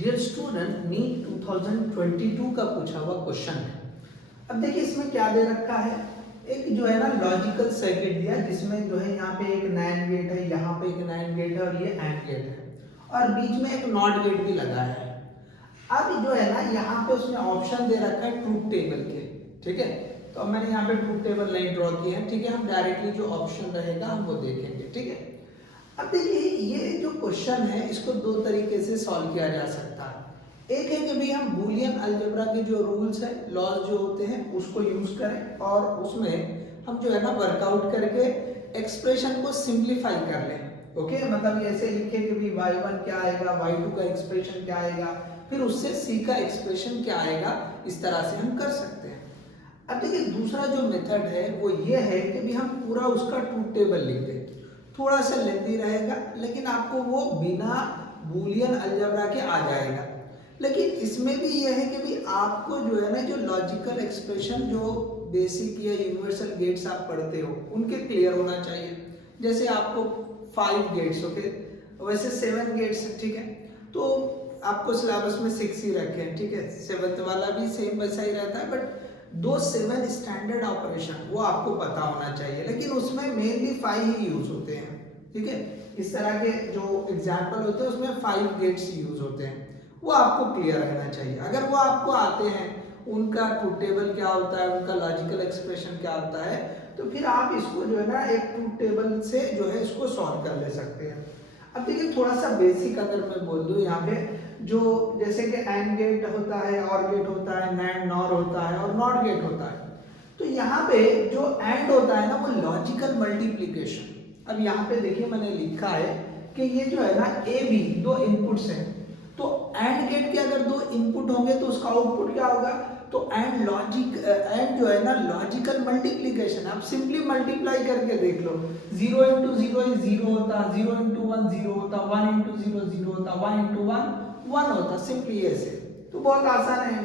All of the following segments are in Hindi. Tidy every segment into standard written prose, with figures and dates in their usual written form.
डियर स्टूडेंट, नीट 2022 का पूछा हुआ क्वेश्चन है। अब देखिए इसमें क्या दे रखा है, एक जो है ना लॉजिकल सर्किट दिया जिसमें जो है यहाँ पे एक नैंड गेट है, यहाँ पे एक नैंड गेट है और ये एंड गेट है और बीच में एक नॉट गेट भी लगाया है। अब जो है ना यहाँ पे उसने ऑप्शन दे रखा है ट्रूथ टेबल के, ठीक है। तो अब मैंने यहाँ पे ट्रूथ टेबल नहीं ड्रॉ किया है, ठीक है। हम डायरेक्टली जो ऑप्शन रहेगा हम वो देखेंगे, ठीक है। अब देखिए ये जो क्वेश्चन है इसको दो तरीके से सॉल्व किया जा सकता है। एक है कि भाई हम बूलियन अलजेब्रा के जो रूल्स है, लॉज जो होते हैं उसको यूज करें और उसमें हम जो है ना वर्कआउट करके एक्सप्रेशन को सिंप्लीफाई कर लें। ओके, मतलब ऐसे लिखे कि भाई y1 क्या आएगा, y2 का एक्सप्रेशन क्या आएगा, फिर उससे c का एक्सप्रेशन क्या आएगा, इस तरह से हम कर सकते हैं। अब देखिए दूसरा जो मेथड है वो ये है कि भी हम पूरा उसका ट्रूथ टेबल लिख दें। थोड़ा सा लेंथी रहेगा लेकिन आपको वो बिना बूलियन अलजेब्रा के आ जाएगा। लेकिन इसमें भी ये है कि भी आपको जो है ना जो लॉजिकल एक्सप्रेशन जो बेसिक या यूनिवर्सल गेट्स आप पढ़ते हो उनके क्लियर होना चाहिए। जैसे आपको 5 गेट्स, ओके, वैसे 7 गेट्स, ठीक है। तो आपको सिलेबस में 6 ही रखे हैं, ठीक है। 7th वाला भी सेम वैसा ही रहता है, बट दो 7 स्टैंडर्ड ऑपरेशन वो आपको पता होना चाहिए, लेकिन उसमें मेनली 5 ही यूज होते हैं, ठीक है। इस तरह के जो एग्जाम्पल होते हैं उसमें 5 गेट्स यूज होते हैं, वो आपको क्लियर रहना चाहिए। अगर वो आपको आते हैं, उनका ट्रूथ टेबल क्या होता है, उनका लॉजिकल एक्सप्रेशन क्या होता है, तो फिर आप इसको जो है ना एक ट्रूथ टेबल से जो है इसको सॉल्व कर ले सकते हैं। अब देखिए थोड़ा सा बेसिक अगर मैं बोल दूं यहाँ पे, जो जैसे कि एंड गेट होता है, और गेट होता है, नैंड नॉर होता है और नॉट गेट होता है। तो यहाँ पे जो एंड होता है ना वो लॉजिकल मल्टीप्लिकेशन। अब यहाँ पे देखिए मैंने लिखा है कि ये जो है ना ए बी दो इनपुट्स हैं, तो एंड गेट के अगर दो इनपुट होंगे तो उसका आउटपुट क्या होगा, तो एंड लॉजिक एंड जो है ना लॉजिकल मल्टीप्लिकेशन। आप सिंपली मल्टीप्लाई करके देख लो, 0 इंटू 0 इज 0 होता, 0 इंटू 1 0 होता, 1 इंटू 0 0 होता, 1 इंटू 1 1 होता, सिंपली ऐसे। तो बहुत आसान है।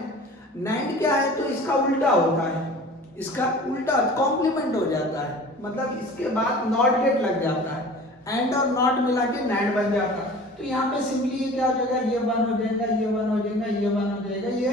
नैंड क्या है, तो इसका उल्टा होता है, इसका उल्टा कॉम्प्लीमेंट हो जाता है, मतलब इसके बाद नॉट गेट लग जाता है, एंड और नॉट मिला के नैंड बन जाता है। तो यहाँ पे सिंपली ये क्या हो जाएगा, ये 1 हो जाएगा, ये 1 हो जाएगा, ये 1 हो जाएगा, ये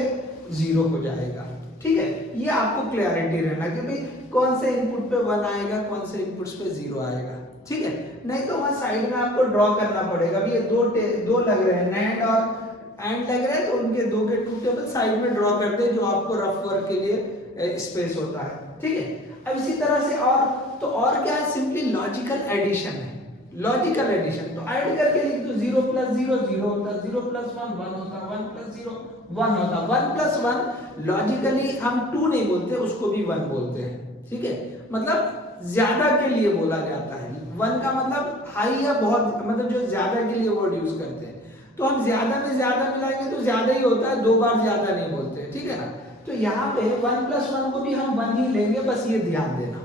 0 हो जाएगा, ठीक है। ये आपको क्लैरिटी रहना कि भाई कौन से इनपुट पे 1 आएगा, कौन से इनपुट्स पे 0 आएगा, ठीक है। नहीं तो वहां साइड में आपको ड्रॉ करना पड़ेगा। अभी ये दो लग रहे हैं, नैंड और एंड लग रहे हैं, तो उनके दो के ट्रूथ टेबल साइड में ड्रॉ कर दे, जो आपको रफ वर्क के लिए स्पेस होता है, ठीक है। अब इसी तरह से और क्या है, सिंपली लॉजिकल एडिशन है, लॉजिकल एडिशन। तो ऐड करके लिख दो, 0 प्लस 0 0 होता, 0 प्लस 1 1 होता, 1 प्लस 0 1 होता, 1 प्लस 1 लॉजिकली हम 2 नहीं बोलते, उसको भी 1 बोलते हैं, ठीक है। मतलब ज्यादा के लिए बोला जाता है, 1 का मतलब हाई या बहुत, मतलब जो ज्यादा के लिए वर्ड यूज करते हैं। तो हम ज्यादा में ज्यादा मिलाएंगे तो ज्यादा ही होता है, 2 बार ज्यादा नहीं बोलते, ठीक है ना। तो यहाँ पे 1 प्लस 1 को भी हम 1 ही लेंगे, बस ये ध्यान देना,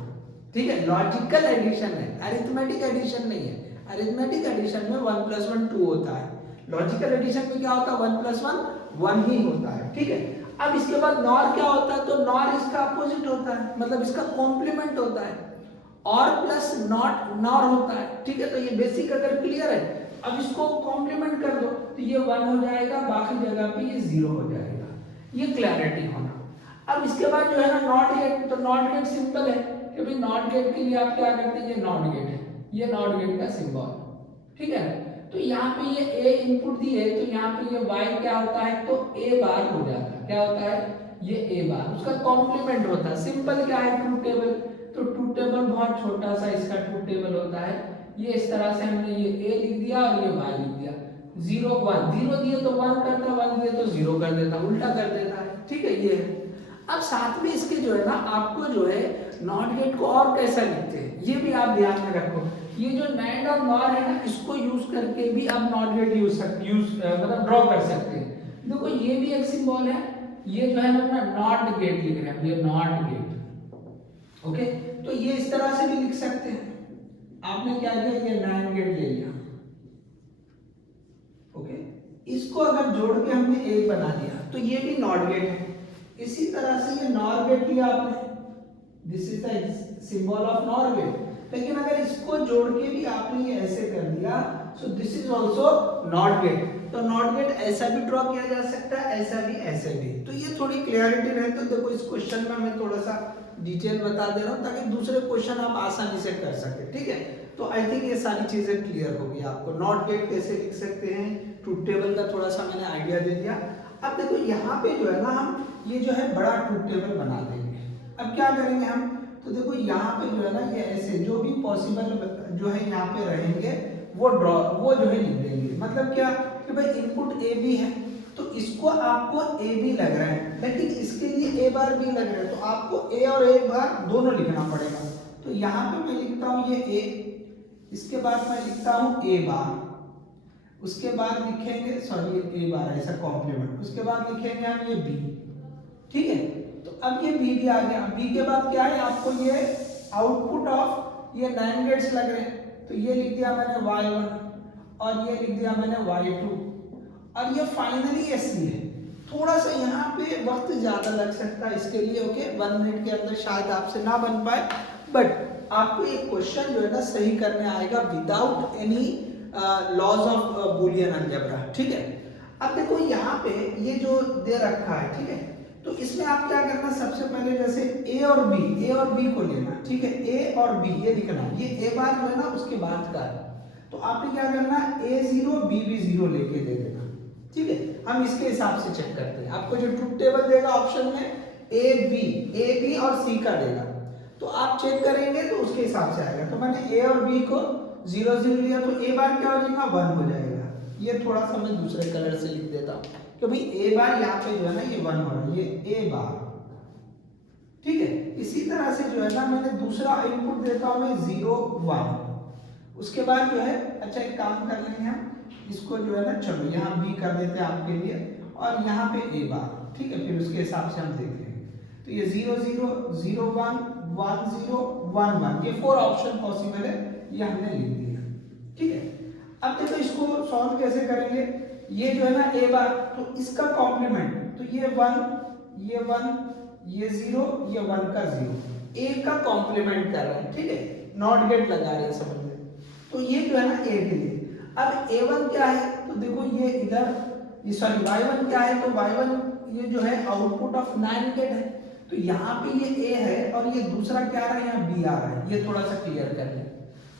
ठीक है। लॉजिकल एडिशन है, अरिथमेटिक एडिशन नहीं है। अरिथमेटिक एडिशन में 1 प्लस 1 2 होता है, लॉजिकल एडिशन में क्या होता है, 1 प्लस 1 1 ही होता है, ठीक है। अब इसके बाद नॉर क्या होता है, तो नॉर इसका अपोजिट होता है, मतलब इसका कॉम्प्लीमेंट होता है। और प्लस नॉट नॉर होता है, ठीक है। तो ये बेसिक अगर क्लियर है, अब इसको कॉम्प्लीमेंट कर दो तो ये 1 हो जाएगा, बाकी जगह पे ये 0 हो जाएगा, ये क्लैरिटी होना। अब इसके बाद जो है ना नॉट गेट, तो नॉट गेट सिंपल है कि भाई नॉट गेट के लिए आप क्या करते हैं, ये नॉट गेट है, ये नॉट गेट का सिंबल, ठीक है। तो यहाँ पे ये ए इनपुट दिए, तो यहाँ पे ये वाई क्या होता है, तो ए बार हो जाता है, क्या होता है, ये ए बार, उसका कॉम्प्लीमेंट होता है। सिंपल क्या है, ट्रूथ टेबल, तो ट्रूथ टेबल बहुत छोटा सा इसका ट्रूथ टेबल होता है। ये इस तरह से हमने ये ए लिख दिया और ये वाई लिख दिया, 0 1 0 दिए तो 1 करता, 1 दिए तो 0 कर देता, उल्टा कर देता है, ठीक है। ये है। अब साथ में इसके जो है ना आपको जो है नॉट गेट को और कैसा लिखते हैं ये भी आप ध्यान में रखो। ये जो नैंड और नॉर है ना, इसको यूज करके भी आप नॉट गेट यूज मतलब ड्रॉ कर सकते हैं। देखो ये भी एक सिंबल है, ये जो है ना अपना नॉट गेट लिख रहे हैं, ये नॉट गेट, ओके। तो ये इस तरह से भी लिख सकते हैं। आपने क्या किया, ये नैंड गेट ले लिया, ओके। इसको अगर जोड़ के हमने एक बना दिया तो ये भी नॉट गेट है। इसी तरह से ये नॉर गेट लिया आपने, this is the symbol of NOR gate. लेकिन अगर इसको जोड़ के भी आपने ये ऐसे कर दिया, so this is also not gate. तो नॉट गेट ऐसा भी ड्रॉ किया जा सकता है, ऐसा भी, ऐसे भी। तो ये थोड़ी क्लियरिटी रहे तो देखो इस क्वेश्चन में मैं थोड़ा सा डिटेल बता दे रहा हूँ ताकि दूसरे क्वेश्चन आप आसानी से कर सके, ठीक है। तो आई थिंक ये सारी चीजें क्लियर होगी आपको। नॉट गेट कैसे लिख सकते हैं, ट्रूथ टेबल का थोड़ा सा मैंने आइडिया दे दिया। अब देखो यहाँ पे जो है ना हम ये जो है बड़ा ट्रूथ टेबल बना देंगे। अब क्या करेंगे हम, तो देखो यहाँ पे जो है ना ये ऐसे जो भी पॉसिबल जो है यहाँ पे रहेंगे वो जो है लिख देंगे। मतलब क्या कि भाई इनपुट ए बी है तो इसको आपको ए बी लग रहा है, लेकिन इसके लिए ए बार बी लग रहा है, तो आपको ए और ए बार दोनों लिखना पड़ेगा। तो यहाँ पे मैं लिखता हूँ ये ए, इसके बाद मैं लिखता हूँ ए बार, उसके बाद लिखेंगे सॉरी ए बार ऐसा कॉम्प्लीमेंट, उसके बाद लिखेंगे हम ये बी, ठीक है। तो अब ये बी भी आ गया। बी के बाद क्या है, आपको ये आउटपुट ऑफ ये NAND गेट्स लग रहे हैं, तो ये लिख दिया मैंने y1 और ये लिख दिया मैंने y2 और ये फाइनली ऐसी है। थोड़ा सा यहाँ पे वक्त ज्यादा लग सकता है इसके लिए, ओके 1 मिनट के अंदर शायद आपसे ना बन पाए, बट आपको एक क्वेश्चन जो है ना सही करने आएगा without any laws of Boolean algebra, ठीक है। अब देखो यहाँ पे ये जो दे रखा है, ठीक है, तो इसमें आप क्या करना, सबसे पहले जैसे ए और बी को लेना, ठीक है, ए और बी ये लिखना, ये ए बार जो है ना उसके बाद का है, तो आपने क्या करना A0 B0 लेके दे देना, ठीक है। हम इसके हिसाब से चेक करते हैं। आपको जो ट्रूथ टेबल देगा ऑप्शन में ए बी और सी का देगा, तो आप चेक करेंगे तो उसके हिसाब से आएगा। तो मैंने ए और बी को 0 0 लिया, तो ए बार क्या हो जाएगा 1 हो जाएगा। ये थोड़ा सा मैं दूसरे कलर से लिख देता हूँ कि भाई ए बार यहाँ पे जो है ना ये 1 हो रहा है, ये ए बार, ठीक है। इसी तरह से जो है ना मैंने दूसरा इनपुट देता हूँ मैं 0 1, उसके बाद जो है अच्छा एक काम कर लेंगे हम इसको जो है ना, चलो यहाँ बी कर देते हैं आपके लिए और यहाँ पे ए बार, ठीक है, फिर उसके हिसाब से हम देख लेंगे। तो ये 0 0 0 1 1 0 1 1 ये 4 ऑप्शन पॉसिबल है, ये हमने लिख दिया, ठीक है। अब देखो इसको सॉल्व कैसे करेंगे, ये जो है ना ए बार, तो इसका कॉम्प्लीमेंट, तो ये 1 ये 0 ये 1 का 0, ए का कॉम्प्लीमेंट कर रहे हैं, ठीक है, नॉट गेट लगा रहे हैं समझ में। तो ये जो है ना ए के लिए। अब A1 क्या है, तो देखो ये इधर सॉरी Y1 क्या है, तो Y1 ये जो है आउटपुट ऑफ NAND गेट है, तो यहाँ पे ये A है और ये दूसरा क्या आ रहा है, यहाँ B आ रहा है, ये थोड़ा सा क्लियर कर लें।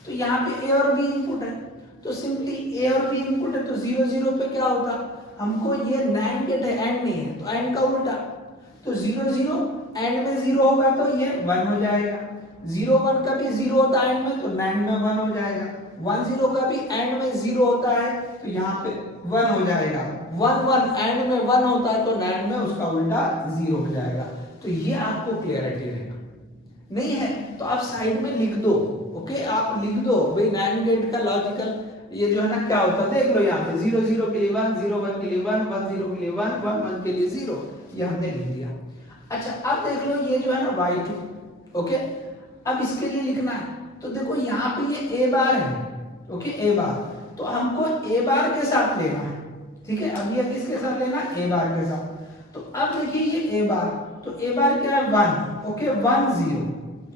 तो यहाँ पे A और B इनपुट है, तो सिंपली A और B इनपुट है, तो 0 0 पे क्या होगा, हमको ये NAND गेट है, एंड नहीं है, तो एंड का उल्टा, तो 0 0 एंड में 0 होगा तो ये 1 हो जाएगा, 0 1 का भी 0 होता है एंड में, तो NAND में 1 हो जाएगा, 1 0 का भी एंड में 0 होता है तो यहाँ पे 1 हो जाएगा, 1 1 एंड में 1 होता है तो NAND में उसका उल्टा 0 हो जाएगा। तो ये आपको क्लियरिटी रहेगा। नहीं है तो आप साइड में लिख दो, ओके, आप लिख दो भाई NAND गेट का लॉजिकल ये जो है ना क्या होता है, देख लो यहाँ पे 0 0 के लिए 1 0 1 के लिए 1 1 0 के लिए 1 1 1 के लिए 0, ये हमने लिख दिया। अच्छा अब देख लो ये जो है ना Y2, ओके, अब इसके लिए लिखना है, तो देखो यहाँ पे ये A बार है, ओके, ए बार, तो हमको ए बार के साथ लेना है, ठीक है। अब ये किसके साथ लेना, ए बार के साथ। तो अब देखिए ये ए बार, तो ए बार क्या है 1, ओके 1 0,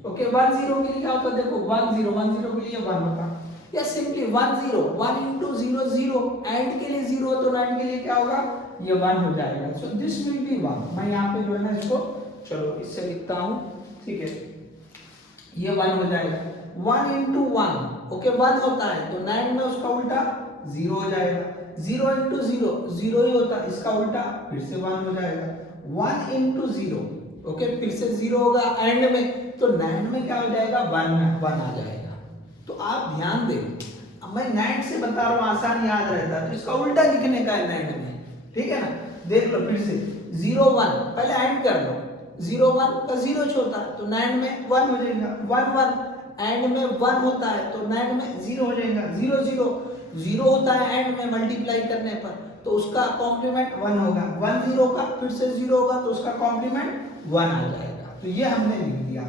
ओके 1 0 के लिए क्या होता है, देखो 1 0 के लिए 1 होता है, या सिंपली 1 0 1 into 0 0, एंड के लिए 0 तो NAND के लिए क्या होगा, ये 1 हो जाएगा। So this will be 1। मैं यहाँ पे जो है ना इसको चलो इससे लिखता हूँ, ठीक है, ये 1 हो जाएगा, 1 into 1, ओके 1 होता है तो NAND में उसका उल्टा 0 हो जाएगा, 0 into 0 0 ही होता है, इसका उल्टा फिर से 1 हो जाएगा, 1 into 0, ओके फिर से 0 होगा एंड में, तो NAND में क्या हो जाएगा 1 आ जाएगा। तो आप ध्यान दें, अब मैं NAND से बता रहा हूँ आसान याद रहता है, तो इसका उल्टा लिखने का है NAND में, ठीक है ना। देख लो फिर से 0 1, पहले एंड कर लो, 0 1 का 0 छोटा तो NAND में 1 हो जाएगा, 1 1 एंड में 1 होता है तो NAND में 0 हो जाएगा, 0 0 0 होता है एंड में मल्टीप्लाई करने पर तो उसका कॉम्प्लीमेंट 1 होगा, 1 0 का फिर से 0 होगा तो उसका कॉम्प्लीमेंट 1 आ जाएगा। तो ये हमने लिख दिया।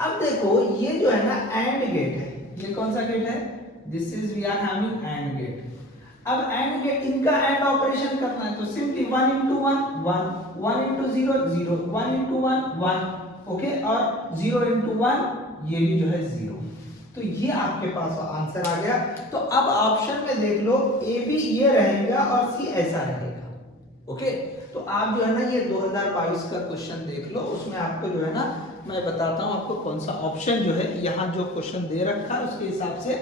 अब देखो ये जो है ना एंड गेट है, ये कौन सा गेट है, this is we are having AND gate. अब एंड गेट इनका एंड ऑपरेशन करना है तो simply 1 into 1 1, 1 into 0 0, 1 into 1 1, okay, और 0 into 1 ये भी जो है 0, तो तो ये आपके पास आंसर आ गया। तो अब ऑप्शन में देख लो ए बी ये रहेगा और सी ऐसा रहेगा। ओके, तो आप जो है ना ये 2022 का क्वेश्चन देख लो, उसमें आपको जो है ना मैं बताता हूँ आपको कौन सा ऑप्शन जो है यहाँ जो क्वेश्चन दे रखा है उसके हिसाब से।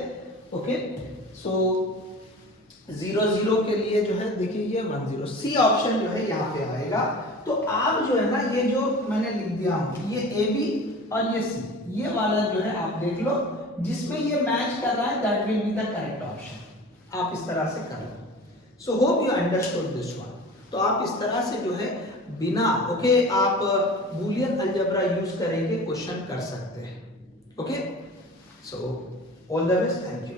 ओके, सो 0 0 के लिए जो है देखिए ये 1 0 सी ऑप्शन जो है यहाँ पे आएगा। तो आप जो है ना ये जो मैंने लिख दिया हूँ ये ए बी और ये सी, ये वाला जो है आप देख लो जिसमें ये मैच कर रहा है that will be the correct option. आप इस तरह से कर लो। So hope you understood this one. तो आप इस तरह से जो है बिना ओके आप बूलियन अलजेब्रा यूज करेंगे क्वेश्चन कर सकते हैं। Okay, so all the best, thank you.